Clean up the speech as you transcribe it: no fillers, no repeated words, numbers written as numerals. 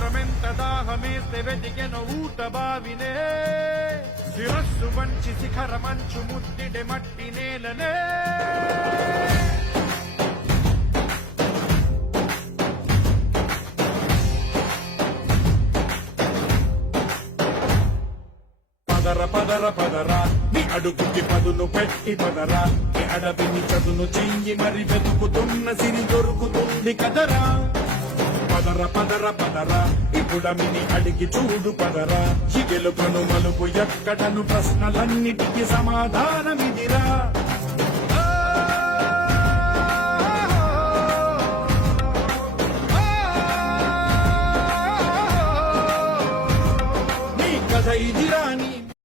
సముద్రమెంత దాహమేస్తే వెతికెను ఊట బావినే శిరస్సు వంచి శిఖర మంచు ముద్దిడే మట్టి నేలనే పదర పదర పదరా నీ అడుగుకి పదును పెట్టి పదరా నీ అడవిని చదును చెయ్యి మరి వెతుకుతున్న సిరి దొరుకుతుంది కదరా పదర పదర పదరా ఇప్పుడమిని అడిగి చూడు పదరా ఈ గెలుపను మలుపు ఎక్కడను ప్రశ్నలన్నిటికీ సమాధానమిదిరా నీ కథ ఇదిరా నీ